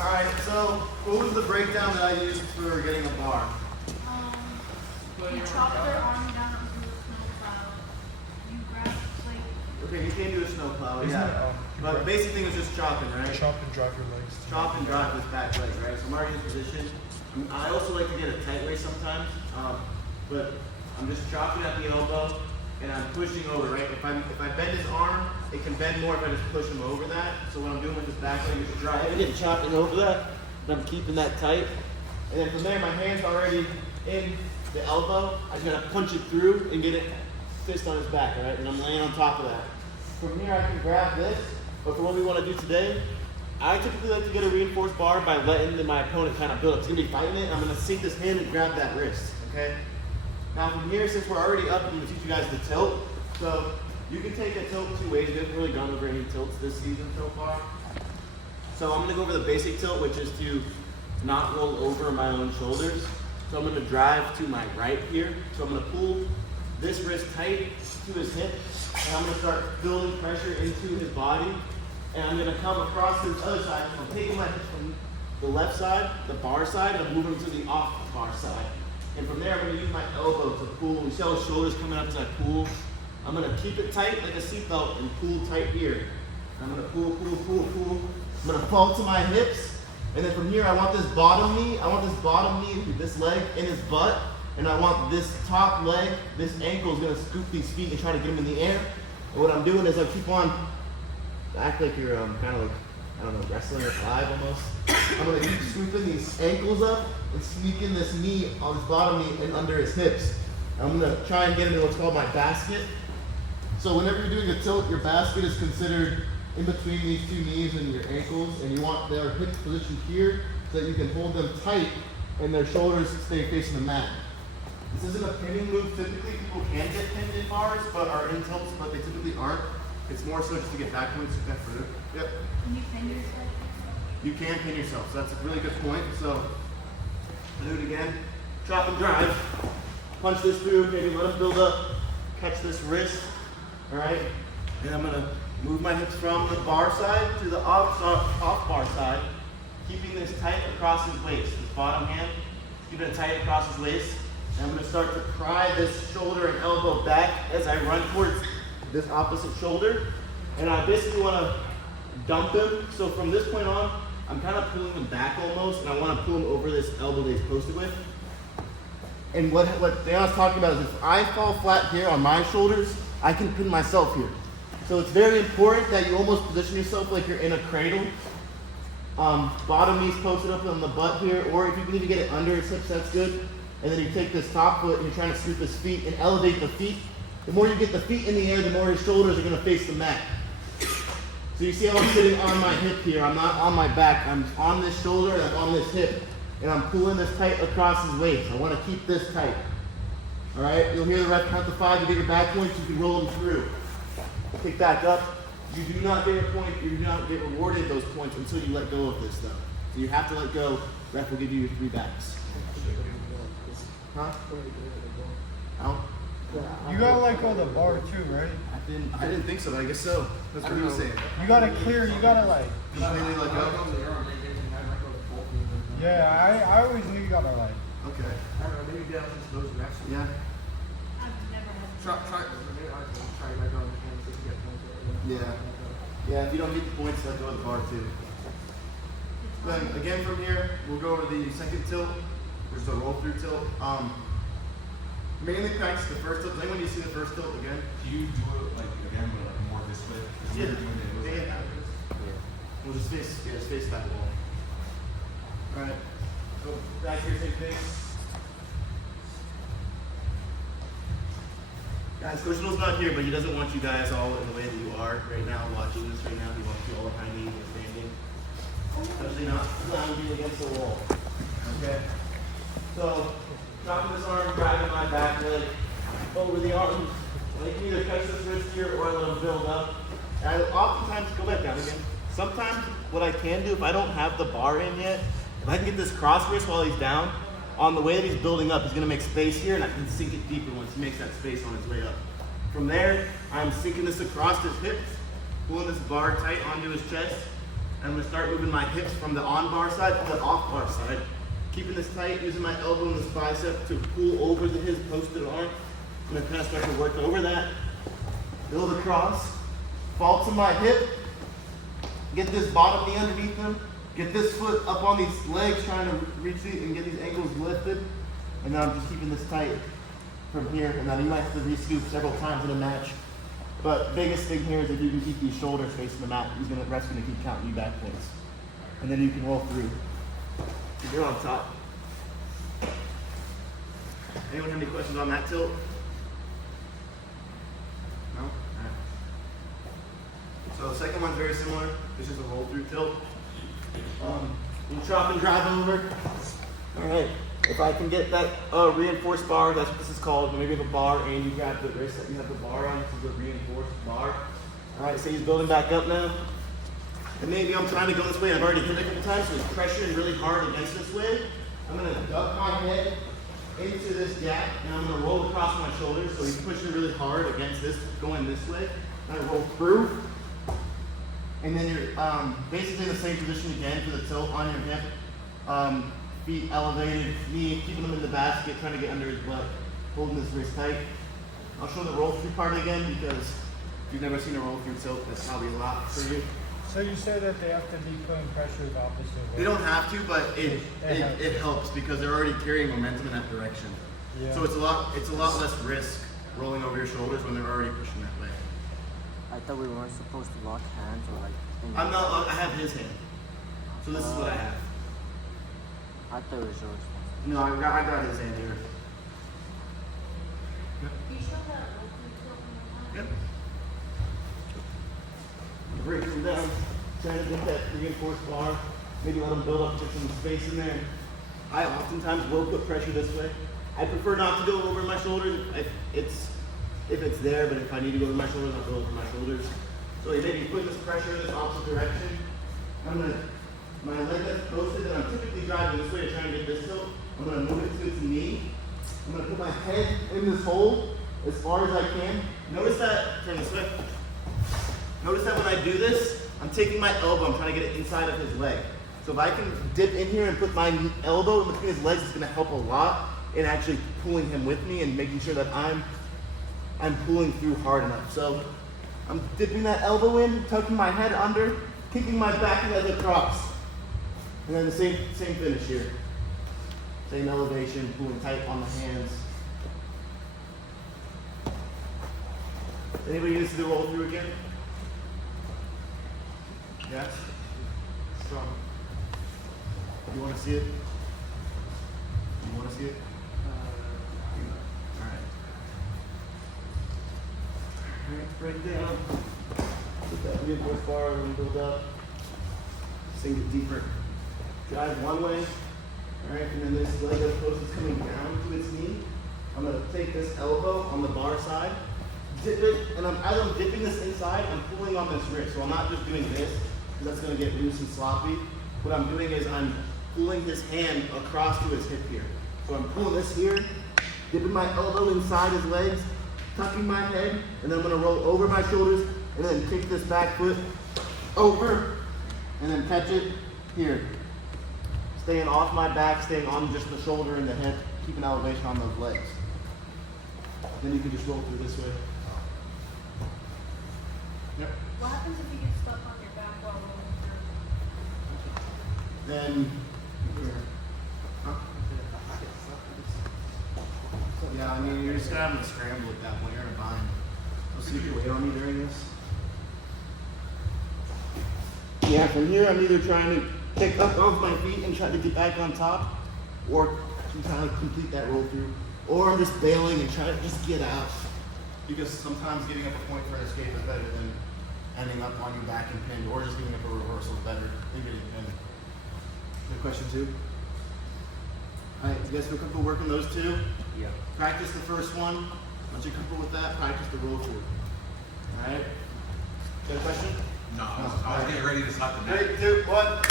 Alright, so what was the breakdown that I used for getting a bar? You chop their arm down onto a snowplow. You grab like. Okay, you can't do a snowplow, Isn't yeah. it, But the basic thing was just chopping, right? chop and drive your legs. Chop and drive with back leg, right? So I'm already in position. I also like to get a tight waist sometimes, but I'm just chopping at the elbow and I'm pushing over, right? If I bend his arm, it can bend more if I just push him over that. So what I'm doing with this back leg is driving and chopping over that, but I'm keeping that tight. And then from there, my hand's already in the elbow. I just gotta punch it through and get it fist on his back, right? And I'm laying on top of that. From here, I can grab this, but for what we wanna do today, I typically like to get a reinforced bar by letting my opponent kind of build up. He's gonna be fighting it. I'm gonna sink this hand and grab that wrist, okay? Now from here, since we're already up, I'm gonna teach you guys the tilt. So you can take a tilt two ways. We haven't really gone over any tilts this season so far. So I'm gonna go over the basic tilt, which is to not roll over my own shoulders. So I'm gonna drive to my right here. So I'm gonna pull this wrist tight to his hip, and I'm gonna start building pressure into his body. And I'm gonna come across to the other side. I'm taking my hips from the left side, the bar side, and I'm moving to the off bar side. And from there, I'm gonna use my elbow to pull. You see how his shoulders coming up as I pull? I'm gonna keep it tight like a seatbelt and pull tight here. And I'm gonna pull, pull, pull, pull. I'm gonna fall to my hips. And then from here, I want this bottom knee, this leg in his butt. And I want this top leg, this ankle is gonna scoop these feet and try to get them in the air. And what I'm doing is I keep on, act like you're kind of like, I don't know, wrestling or live almost. I'm gonna keep scooping these ankles up and sneaking this knee on his bottom knee and under his hips. I'm gonna try and get into what's called my basket. So whenever you're doing a tilt, your basket is considered in between these two knees and your ankles, and you want their hips positioned here so that you can hold them tight and their shoulders stay facing the mat. This isn't a pinning move. Typically, people can get pinned in bars, but are in tilts, but they typically aren't. It's more so just to get back points that further. Yep. Can you pin yourself? You can pin yourself, so that's a really good point. So, do it again. Chop and drive. Punch this through, maybe let him build up. Catch this wrist, all right? And I'm gonna move my hips from the bar side to the off bar side, keeping this tight across his waist. His bottom hand, keeping it tight across his waist. And I'm gonna start to pry this shoulder and elbow back as I run towards this opposite shoulder. And I basically wanna dump him. So from this point on, I'm kind of pulling him back almost, and I wanna pull him over this elbow that he's posted with. And what Daniel's talking about is if I fall flat here on my shoulders, I can pin myself here. So it's very important that you almost position yourself like you're in a cradle. Bottom knee's posted up on the butt here, or if you can even get it under his hips, that's good. And then you take this top foot and you're trying to scoop his feet and elevate the feet. The more you get the feet in the air, the more his shoulders are gonna face the mat. So you see how I'm sitting on my hip here. I'm not on my back. I'm on this shoulder and I'm on this hip. And I'm pulling this tight across his waist. I wanna keep this tight. All right, you'll hear the ref count to 5. You get your back points, you can roll them through. Pick back up. You do not get a point, you do not get rewarded those points until you let go of this though. So you have to let go. Ref will give you your 3 backs. Huh? Out? You gotta let go of the bar too, right? I didn't think so, but I guess so. That's what he was saying. You gotta clear, you gotta like. Completely let go? Yeah, I always knew you gotta like. Okay. I don't know, maybe that's just those reps. Yeah. I've never had. Try like on the hands if you get points. Yeah. Yeah, if you don't get the points, let go of the bar too. Then again from here, we'll go over the second tilt, which is the roll through tilt. Mainly practice the first tilt. Does anyone need to see the first tilt again? Do you do it like again, but like more this way? 'Cause you were doing it, it was like that. We'll just face that wall. Alright. Go back here, same thing. Guys, Coach Noel's not here, but he doesn't want you guys all in the way that you are right now watching this right now. He wants you all behind me and standing. Especially not lounging against the wall. Okay? So, dropping this arm, grabbing my back leg over the arm. I can either catch this wrist here or let him build up. And I oftentimes go back down again. Sometimes what I can do if I don't have the bar in yet, if I can get this cross wrist while he's down, on the way that he's building up, he's gonna make space here and I can sink it deeper once he makes that space on his way up. From there, I'm sinking this across his hips, pulling this bar tight onto his chest, I'm gonna start moving my hips from the on bar side to the off bar side. Keeping this tight, using my elbow and this bicep to pull over his posted arm. I'm gonna kind of start to work over that. Build across. Fall to my hip. Get this bottom knee underneath him. Get this foot up on these legs, trying to reach these and get these ankles lifted. And then I'm just keeping this tight from here. And then you might have to re-scoop several times in a match. But biggest thing here is if you can keep these shoulders facing the mat, ref's gonna keep counting you back points. And then you can roll through. You're on top. Anyone have any questions on that tilt? No? Alright. So the second one's very similar. This is a roll through tilt. We'll chop and drive over. Alright. If I can get that reinforced bar, that's what this is called. Maybe you have a bar and you grab the wrist that you have the bar on. This is a reinforced bar. Alright, so he's building back up now. And maybe I'm trying to go this way. I've already hit it a couple times, so he's pressuring really hard against this way. I'm going to duck my head into this gap, and I'm going to roll across my shoulders. So he's pushing really hard against this, going this way. I roll through. And then you're basically in the same position again for the tilt on your hip. Feet elevated, knee, keeping them in the basket, trying to get under his butt, holding his wrist tight. I'll show the roll through part again because if you've never seen a roll through tilt, that's probably a lot for you. So you say that they have to be putting pressure the opposite way? They don't have to, but it helps because they're already carrying momentum in that direction. Yeah. So it's a lot less risk rolling over your shoulders when they're already pushing that way. I thought we weren't supposed to lock hands or like. I'm not. I have his hand. So this is what I have. I thought it was yours. No, I got his hand here. Can you show that roll through tilt one more time? Yep. Break him down, trying to get that reinforced bar. Maybe let him build up, get some space in there. I oftentimes will put pressure this way. I prefer not to go over my shoulders if it's there, but if I need to go over my shoulders, I'll go over my shoulders. So you maybe put this pressure in this opposite direction. My leg that's posted, and I'm typically driving this way to try and get this tilt. I'm going to move it to its knee. I'm going to put my head in this hole as far as I can. Notice that, turn this way. Notice that when I do this, I'm taking my elbow, I'm trying to get it inside of his leg. So if I can dip in here and put my elbow in between his legs, it's going to help a lot in actually pulling him with me and making sure that I'm pulling through hard enough. So I'm dipping that elbow in, tucking my head under, kicking my back leg across. And then the same finish here. Same elevation, pulling tight on the hands. Anybody used to roll through again? Yes? Strong. You want to see it? You want to see it? Alright. Alright, break down. Put that reinforced bar and build up. Sink it deeper. Drive one way. Alright, and then this leg up close is coming down to its knee. I'm going to take this elbow on the bar side, dip it, and as I'm dipping this inside, I'm pulling on this wrist. So I'm not just doing this, because that's going to get loose and sloppy. What I'm doing is I'm pulling his hand across to his hip here. So I'm pulling this here, dipping my elbow inside his legs, tucking my head, and then I'm going to roll over my shoulders, and then kick this back foot over, and then catch it here. Staying off my back, staying on just the shoulder and the hip, keeping elevation on those legs. Then you can just roll through this way. Yep. What happens if you get stuck on your back while rolling through? Then, here. Huh? Yeah, I mean, you're just gonna have to scramble at that point. You're in a bind. So see if you weight on me during this. Yeah, from here, I'm either trying to kick up off my feet and try to get back on top, or trying to complete that roll through, or I'm just bailing and trying to just get out. Because sometimes giving up a point for an escape is better than ending up on your back and pinned, or just giving up a reversal is better than getting pinned. Good question two. Alright, you guys feel comfortable working those two? Yeah. Practice the first one. Once you're comfortable with that, practice the roll through. Alright? Got a question? No, I was getting ready to stop the net. 3, 2, 1.